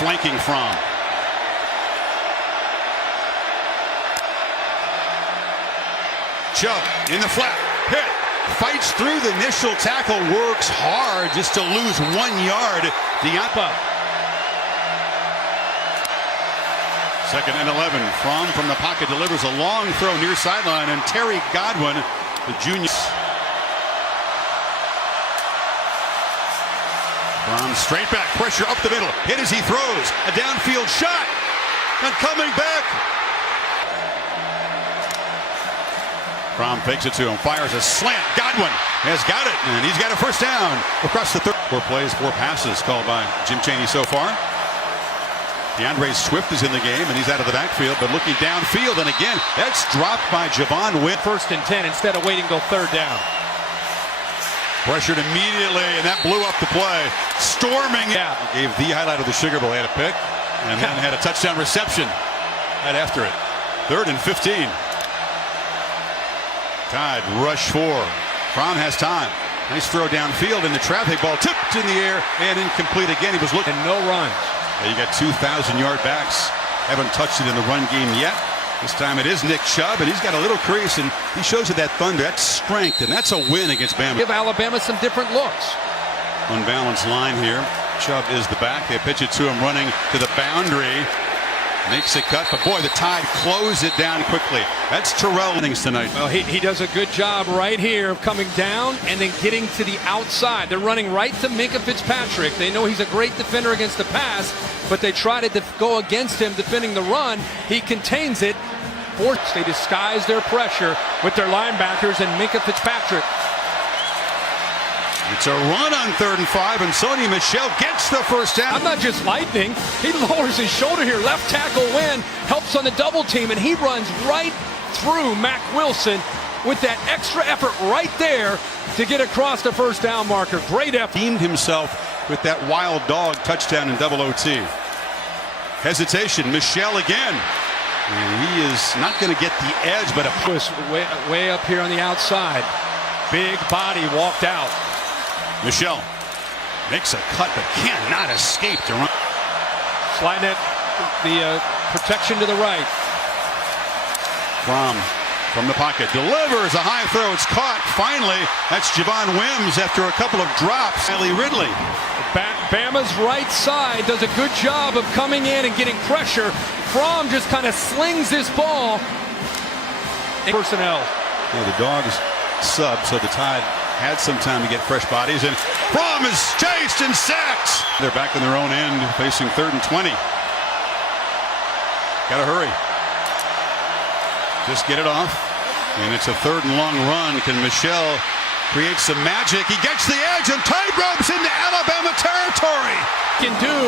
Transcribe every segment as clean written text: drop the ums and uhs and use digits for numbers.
flanking from. Chubb in the flat, hit, fights through the initial tackle, works hard just to lose 1 yard. Diapa. 2nd and 11. From the pocket delivers a long throw near sideline, and Terry Godwin, the junior. From straight back, pressure up the middle, hit as he throws, a downfield shot, and coming back. Fromm fakes it to him, fires a slant. Godwin has got it, and he's got a first down across the 4 plays, 4 passes called by Jim Chaney so far. DeAndre Swift is in the game, and he's out of the backfield, but looking downfield, and again, that's dropped by Javon Witt. 1st and 10 instead of waiting till 3rd down. Pressured immediately, and that blew up the play. Storming out. Gave the highlight of the Sugar Bowl. He had a pick, and then had a touchdown reception right after it. 3rd and 15. Tide rush 4. Fromm has time. Nice throw downfield, and the traffic ball tipped in the air and incomplete again. He was looking. And no runs. You got 2,000-yard backs. Haven't touched it in the run game yet. This time it is Nick Chubb, and he's got a little crease, and he shows you that thunder, that strength, and that's a win against Bama. Give Alabama some different looks. Unbalanced line here. Chubb is the back. They pitch it to him running to the boundary. Makes a cut, but boy, the Tide close it down quickly. That's Terrell innings tonight. Well, he does a good job right here of coming down and then getting to the outside. They're running right to Minkah Fitzpatrick. They know he's a great defender against the pass, but they try to go against him defending the run. He contains it. They disguise their pressure with their linebackers and Minkah Fitzpatrick. It's a run on 3rd and 5, and Sony Michel gets the first down. I'm not just lightning. He lowers his shoulder here. Left tackle win, helps on the double team, and he runs right through Mac Wilson with that extra effort right there to get across the first down marker. Great effort. Deemed himself with that wild dog touchdown in double OT. Hesitation, Michel again. And he is not going to get the edge, but a push way up here on the outside. Big body walked out. Michel makes a cut, but cannot escape to run. Sliding it, the protection to the right. From the pocket, delivers a high throw. It's caught. Finally, that's Javon Wims after a couple of drops. Riley Ridley. Bama's right side does a good job of coming in and getting pressure. Fromm just kind of slings this ball. Personnel. Yeah, the Dogs sub, so the Tide had some time to get fresh bodies, and Fromm is chased and sacked. They're back in their own end, facing 3rd and 20. Gotta hurry. Just get it off, and it's a 3rd and long run. Can Michel create some magic? He gets the edge and tight ropes into Alabama territory. Can do,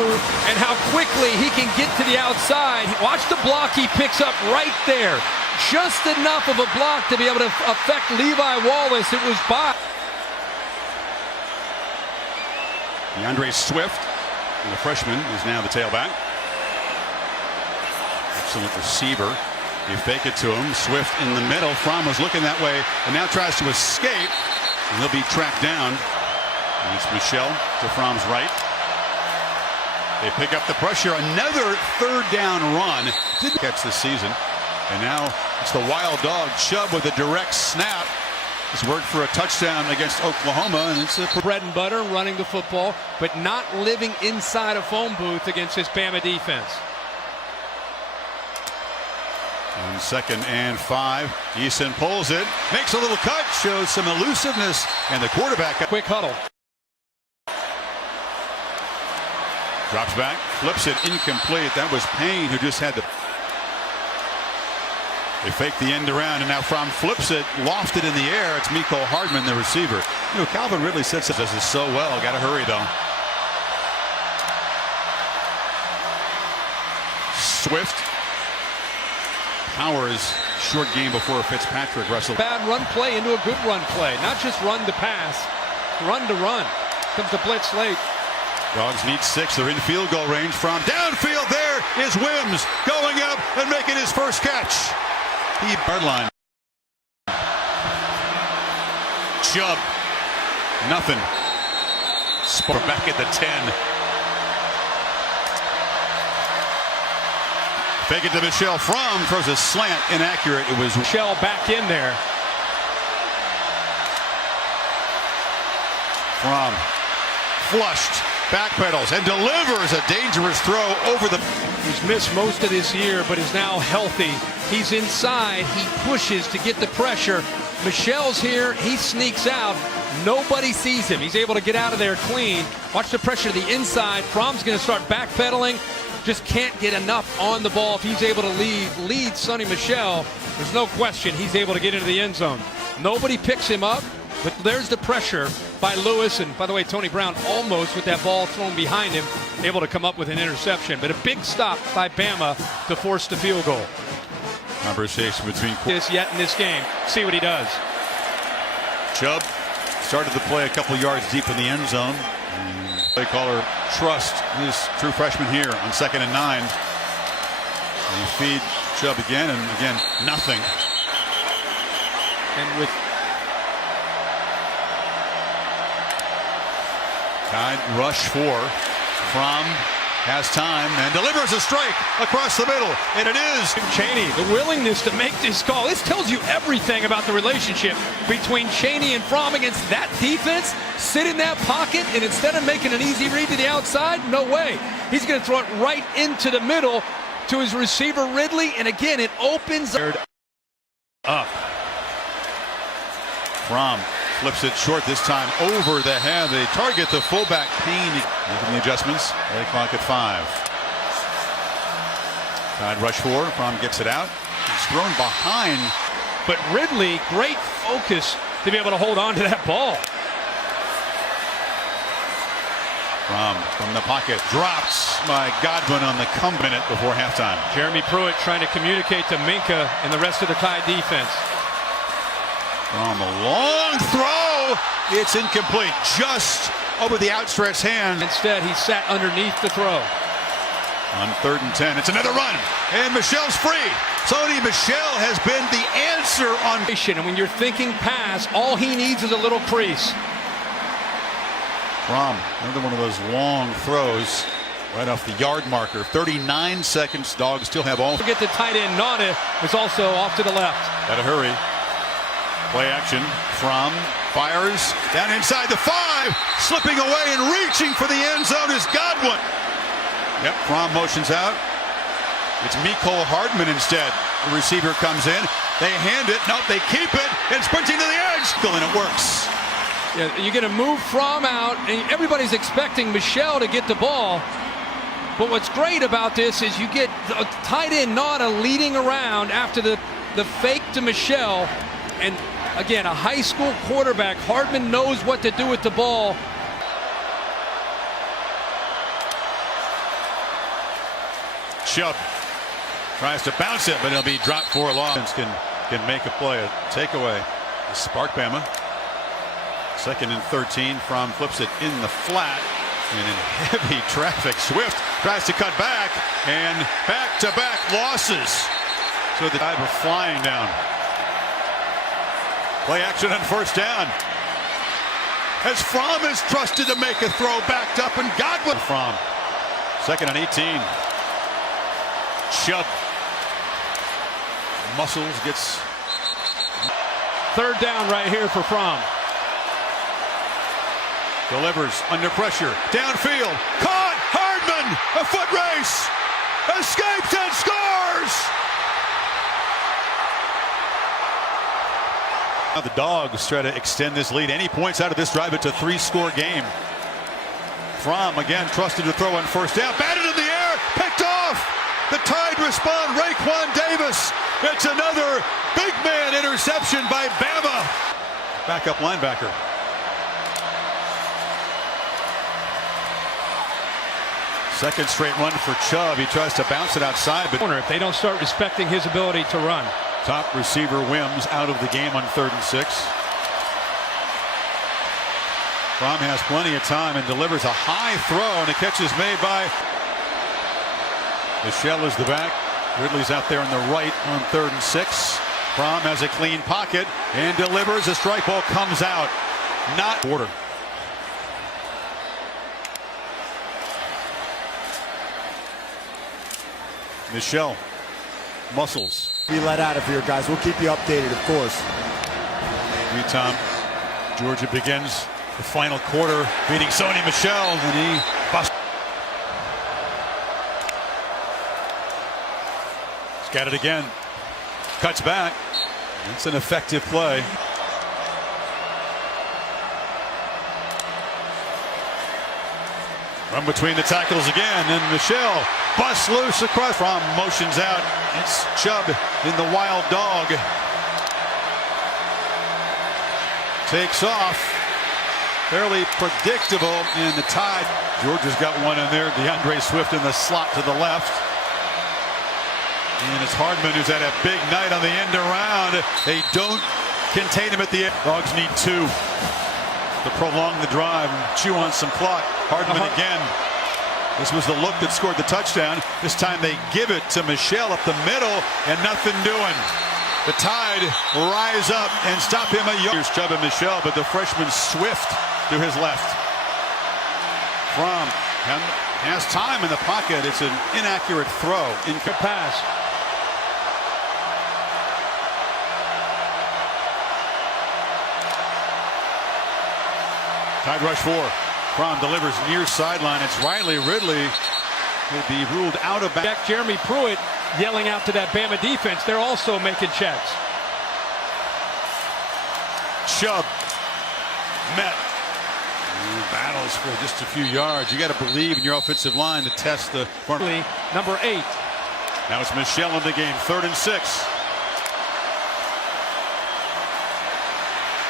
and how quickly he can get to the outside. Watch the block he picks up right there. Just enough of a block to be able to affect Levi Wallace. It was by DeAndre Swift, the freshman, is now the tailback. Excellent receiver. They fake it to him. Swift in the middle. Fromm was looking that way and now tries to escape. And he'll be tracked down. And it's Michel to Fromm's right. They pick up the pressure. Another 3rd down run. Didn't catch this season. And now it's the wild dog, Chubb, with a direct snap. He's worked for a touchdown against Oklahoma, and it's a bread and butter running the football, but not living inside a phone booth against this Bama defense. On 2nd and 5, Eason pulls it, makes a little cut, shows some elusiveness, and the quarterback. Quick huddle. Drops back, flips it, incomplete. That was Payne who just had the. They fake the end around, and now Fromm flips it, lofted in the air. It's Mecole Hardman, the receiver. You know, Calvin Ridley said does this so well. Got to hurry, though. Swift powers short game before Fitzpatrick. Russell. Bad run play into a good run play. Not just run to pass, run to run. Comes the blitz late. Dogs need 6. They're in field goal range. From downfield, there is Wims going up and making his first catch. He yard line. Chubb. Nothing. Sport back at the 10. Fake it to Michelle. Fromm throws a slant, inaccurate. It was Michelle back in there. Fromm flushed, backpedals, and delivers a dangerous throw over the. He's missed most of this year, but is now healthy. He's inside. He pushes to get the pressure. Michelle's here. He sneaks out. Nobody sees him. He's able to get out of there clean. Watch the pressure to the inside. Fromm's going to start backpedaling. Just can't get enough on the ball. If he's able to lead Sonny Michel, there's no question he's able to get into the end zone. Nobody picks him up, but there's the pressure by Lewis. And by the way, Tony Brown almost with that ball thrown behind him, able to come up with an interception. But a big stop by Bama to force the field goal. Conversation between This yet in this game. See what he does. Chubb started the play a couple yards deep in the end zone. Play caller trust his true freshman here on 2nd and 9. And feed Chubb again, and again nothing. And with Tide rush 4. Fromm has time and delivers a strike across the middle, and it is Chaney, the willingness to make this call. This tells you everything about the relationship between Chaney and Fromm against that defense. Sit in that pocket, and instead of making an easy read to the outside, no way. He's going to throw it right into the middle to his receiver Ridley, and again, it opens up. Fromm flips it short this time over the head. They target the fullback Payne. Making the adjustments. Play clock at 5. Tide rush 4. Fromm gets it out. He's thrown behind. But Ridley, great focus to be able to hold on to that ball. Fromm from the pocket drops by Godwin on the come minute before halftime. Jeremy Pruitt trying to communicate to Minka and the rest of the Tide defense. Fromm, a long throw. It's incomplete. Just over the outstretched hand. Instead, he sat underneath the throw. On 3rd and 10, it's another run, and Michelle's free. Sonny Michel has been the answer on. And when you're thinking pass, all he needs is a little crease. Fromm, another one of those long throws right off the yard marker. 39 seconds. Dogs still have all. Forget the tight end. Nada is also off to the left. Gotta hurry. Play action. Fromm fires down inside the 5, slipping away and reaching for the end zone is Godwin. Yep, Fromm motions out. It's Mecole Hardman instead. The receiver comes in. They hand it. Nope, they keep it. And sprinting to the edge. And it works. Yeah, you're going to move Fromm out, and everybody's expecting Michel to get the ball. But what's great about this is you get a tight end Nada leading around after the fake to Michel. And again, a high school quarterback. Hardman knows what to do with the ball. Chubb tries to bounce it, but it'll be dropped for a loss. Can make a play, a takeaway. Spark Bama. 2nd and 13. Fromm flips it in the flat. And in heavy traffic, Swift tries to cut back, and back-to-back losses. So the dive are flying down. Play action on 1st down. As Fromm is trusted to make a throw, backed up, and Godwin. Fromm. 2nd and 18. Chubb. Muscles gets. 3rd down right here for Fromm. Delivers under pressure. Downfield. Caught. Hardman. A foot race. Escapes and scores. Now the Dogs try to extend this lead. Any points out of this drive, it's a 3-score game. Fromm again trusted to throw on 1st down. Batted in the air. Picked off. The Tide respond. Raekwon Davis. It's another big man interception by Bama. Backup linebacker. Second straight run for Chubb. He tries to bounce it outside, but If they don't start respecting his ability to run. Top receiver Wims out of the game on 3rd and 6. Fromm has plenty of time and delivers a high throw, and a catch is made by Michel is the back. Ridley's out there on the right on 3rd and 6. Fromm has a clean pocket and delivers. A strike ball comes out. Not order. Michel muscles. Be let out of here, guys. We'll keep you updated, of course. Tom. Georgia begins the final quarter beating Sony Michel, and he busts. He's got it again. Cuts back. It's an effective play. Run between the tackles again, and Michel busts loose across. From motions out. It's Chubb in the wild dog. Takes off. Fairly predictable in the Tide. Georgia's got one in there. DeAndre Swift in the slot to the left. And it's Hardman who's had a big night on the end around. They don't contain him at the end. Dogs need two to prolong the drive and chew on some clock. Hardman again. This was the look that scored the touchdown. This time they give it to Michel up the middle and nothing doing. The Tide rise up and stop him a yard. Here's Chubb and Michel, but the freshman Swift to his left. Fromm has time in the pocket. It's an inaccurate throw. Good pass. Tide rush 4. Fromm delivers near sideline. It's Riley Ridley will be ruled out of back. Jeremy Pruitt yelling out to that Bama defense. They're also making checks. Chubb met. Battles for just a few yards. You got to believe in your offensive line to test the number 8. Now it's Michel in the game. 3rd and 6.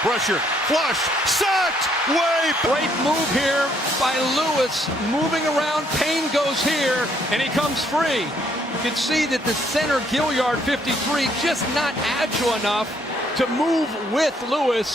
Pressure, flush, sacked, Great move here by Lewis, moving around. Payne goes here, and he comes free. You can see that the center, Gilliard, 53, just not agile enough to move with Lewis.